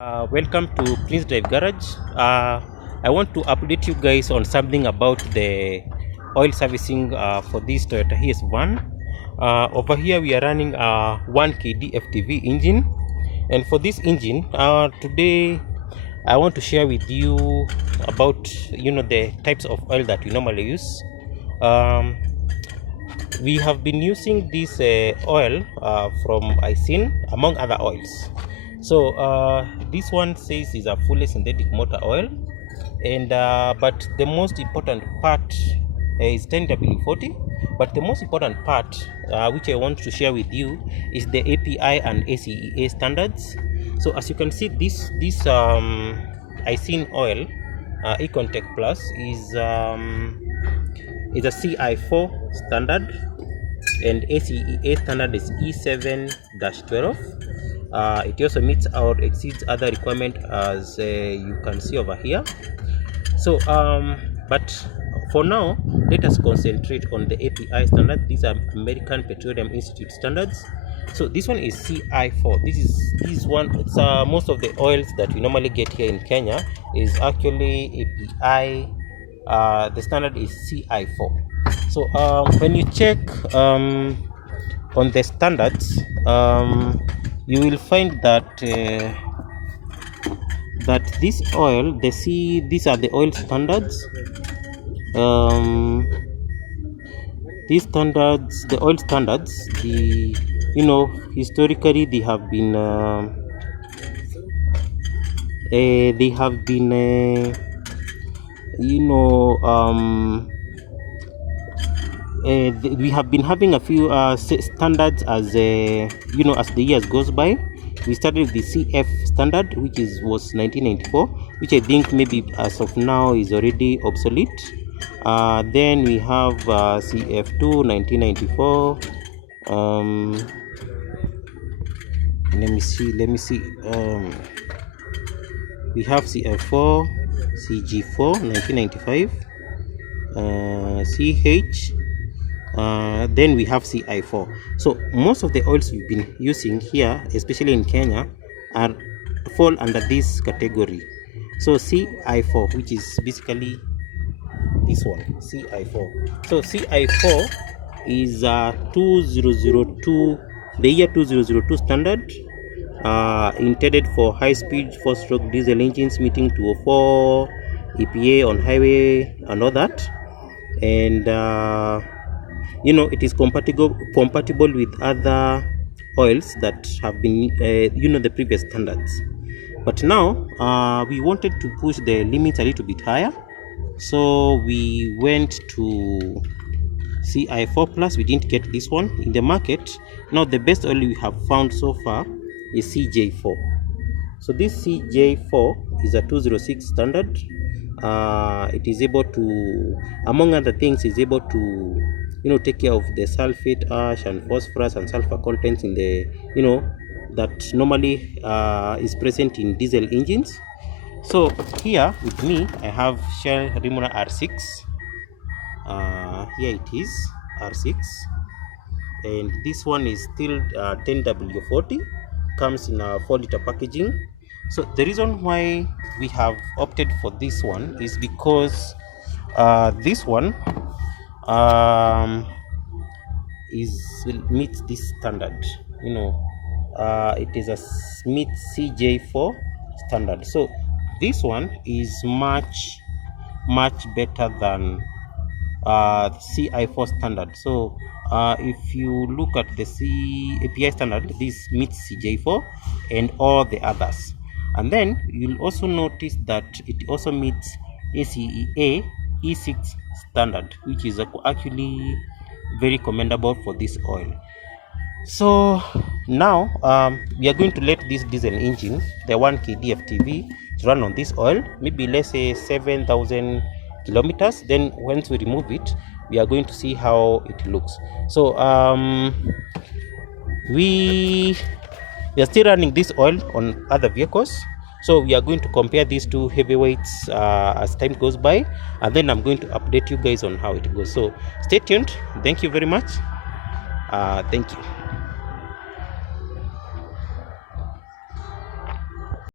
Welcome to PrinceDrive Garage. I want to update you guys on something about the oil servicing for this Toyota Hiace van. Over here we are running a 1KD FTV engine, and for this engine today I want to share with you about the types of oil that we normally use. We have been using this oil from ACEA among other oils. So this one says is a fully synthetic motor oil, and but the most important part is 10W40. But the most important part which I want to share with you is the API and ACEA standards. So as you can see, this ACEA oil Econtech Plus is a CI4 standard, and ACEA standard is E7-12. It also meets or exceeds other requirement as you can see over here. So but for now, let us concentrate on the API standard. These are American Petroleum Institute standards. So this one is CI4. This one, it's most of the oils that we normally get here in Kenya is actually API. The standard is CI4. So when you check on the standards, you will find that this oil, these are the oil standards. These standards, the oil standards, historically they have been we have been having a few standards as as the years goes by. We started with the CF standard, which was 1994, which I think maybe as of now is already obsolete. Then we have CF2 1994. Let me see. We have CF4, CG4 1995, CH. Then we have CI4. So most of the oils we've been using here, especially in Kenya, fall under this category. So CI4, which is basically this one, CI4. So CI4 is 2002, the year 2002 standard, intended for high-speed 4-stroke diesel engines meeting 204 EPA on highway and all that, and it is compatible with other oils that have been the previous standards. But now we wanted to push the limits a little bit higher, so we went to CI4 plus. We didn't get this one in the market. Now the best oil we have found so far is CJ4. So this CJ4 is a 206 standard. It is able to, among other things, is able to take care of the sulfate, ash, and phosphorus and sulfur contents in the that normally is present in diesel engines. So here with me I have Shell Rimuna R6. Here it is, R6, and this one is still 10W40, comes in a 4-liter packaging. So the reason why we have opted for this one is because this one meets this standard. It is a meets CJ4 standard. So this one is much better than CI4 standard. So if you look at the API standard, this meets CJ4 and all the others. And then you'll also notice that it also meets ACEA E6 standard, which is actually very commendable for this oil. So now we are going to let this diesel engine, the 1KD FTV, run on this oil, maybe let's say 7,000 kilometers. Then once we remove it, we are going to see how it looks. So we are still running this oil on other vehicles, so we are going to compare these two heavyweights as time goes by, and then I'm going to update you guys on how it goes. So stay tuned. Thank you very much. Thank you.